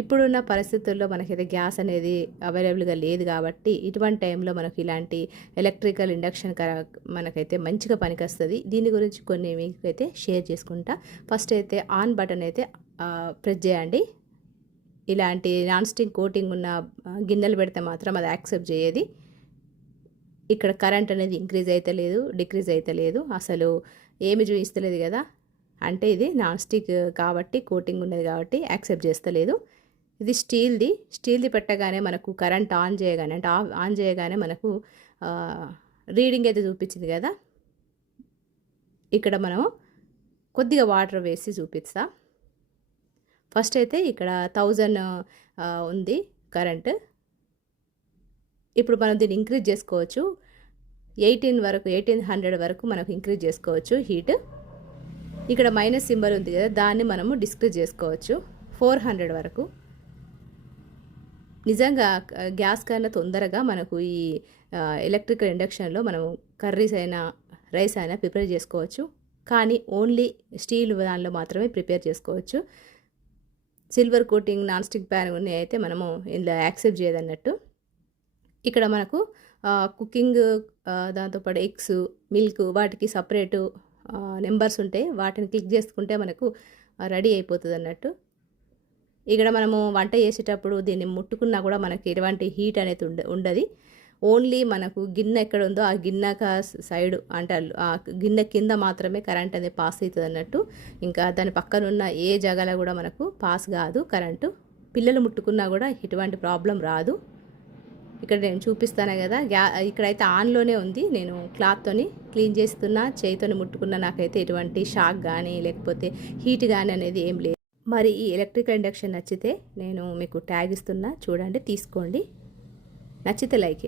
ఇప్పుడున్న పరిస్థితుల్లో మనకైతే గ్యాస్ అనేది అవైలబుల్గా లేదు కాబట్టి ఇటువంటి టైంలో మనకు ఇలాంటి ఎలక్ట్రికల్ ఇండక్షన్ మనకైతే మంచిగా పనికొస్తుంది. దీని గురించి కొన్ని మీకైతే షేర్ చేసుకుంటా. ఫస్ట్ అయితే ఆన్ బటన్ అయితే ప్రెస్ చేయండి. ఇలాంటి నాన్ స్టిక్ కోటింగ్ ఉన్న గిన్నెలు పెడితే మాత్రం అది యాక్సెప్ట్ చేయది. ఇక్కడ కరెంట్ అనేది ఇంక్రీజ్ అయితే లేదు, డిక్రీజ్ అయితే లేదు, అసలు ఏమి చూపిస్తలేదు కదా. అంటే ఇది నాన్ స్టిక్ కాబట్టి కోటింగ్ ఉన్నది కాబట్టి యాక్సెప్ట్ చేస్తలేదు. ఇది స్టీల్ది పెట్టగానే మనకు కరెంట్ ఆన్ చేయగానే అంటే ఆన్ చేయగానే మనకు రీడింగ్ అయితే చూపించింది కదా. ఇక్కడ మనం కొద్దిగా వాటర్ వేసి చూపిస్తా. ఫస్ట్ అయితే ఇక్కడ 1000 ఉంది కరెంట్. ఇప్పుడు మనం దీన్ని ఇంక్రీజ్ చేసుకోవచ్చు. 1800 వరకు మనకు ఇంక్రీజ్ చేసుకోవచ్చు హీట్. ఇక్కడ మైనస్ సింబల్ ఉంది కదా, దాన్ని మనము డిస్క్రీజ్ చేసుకోవచ్చు 400 వరకు. నిజంగా గ్యాస్ కన్నా తొందరగా మనకు ఈ ఎలక్ట్రికల్ ఇండక్షన్లో మనము కర్రీస్ అయినా రైస్ అయినా ప్రిపేర్ చేసుకోవచ్చు. కానీ ఓన్లీ స్టీల్ దానిలో మాత్రమే ప్రిపేర్ చేసుకోవచ్చు. Silver coating non stick pan ఉన్నాయి అయితే మనము ఇందులో యాక్సెప్ట్ చేయదన్నట్టు. ఇక్కడ మనకు కుకింగ్ దాంతోపాటు ఎగ్స్, మిల్క్ వాటికి సపరేటు నెంబర్స్ ఉంటాయి. వాటిని క్లిక్ చేసుకుంటే మనకు రెడీ అయిపోతుంది అన్నట్టు. ఇక్కడ మనము వంట చేసేటప్పుడు దీన్ని ముట్టుకున్నా కూడా మనకి ఎటువంటి హీట్ అనేది ఉండదు. ఓన్లీ మనకు గిన్నె ఎక్కడ ఉందో ఆ గిన్నెక సైడ్ అంటే ఆ గిన్నె కింద మాత్రమే కరెంట్ అనేది పాస్ అవుతుంది అన్నట్టు. ఇంకా దాని పక్కన ఉన్న ఏ జగల కూడా మనకు పాస్ కాదు కరెంటు. పిల్లలు ముట్టుకున్నా కూడా ఎటువంటి ప్రాబ్లం రాదు. ఇక్కడ నేను చూపిస్తాను కదా, ఇక్కడైతే ఆన్లోనే ఉంది. నేను క్లాత్తోని క్లీన్ చేస్తున్నా, చేయితోని ముట్టుకున్నా, నాకైతే ఎటువంటి షాక్ కానీ లేకపోతే హీట్ కానీ అనేది ఏం లేదు. మరి ఈ ఎలక్ట్రికల్ ఇండక్షన్ నచ్చితే నేను మీకు ట్యాగ్ ఇస్తున్నా, చూడండి, తీసుకోండి. నచ్చితే లైక్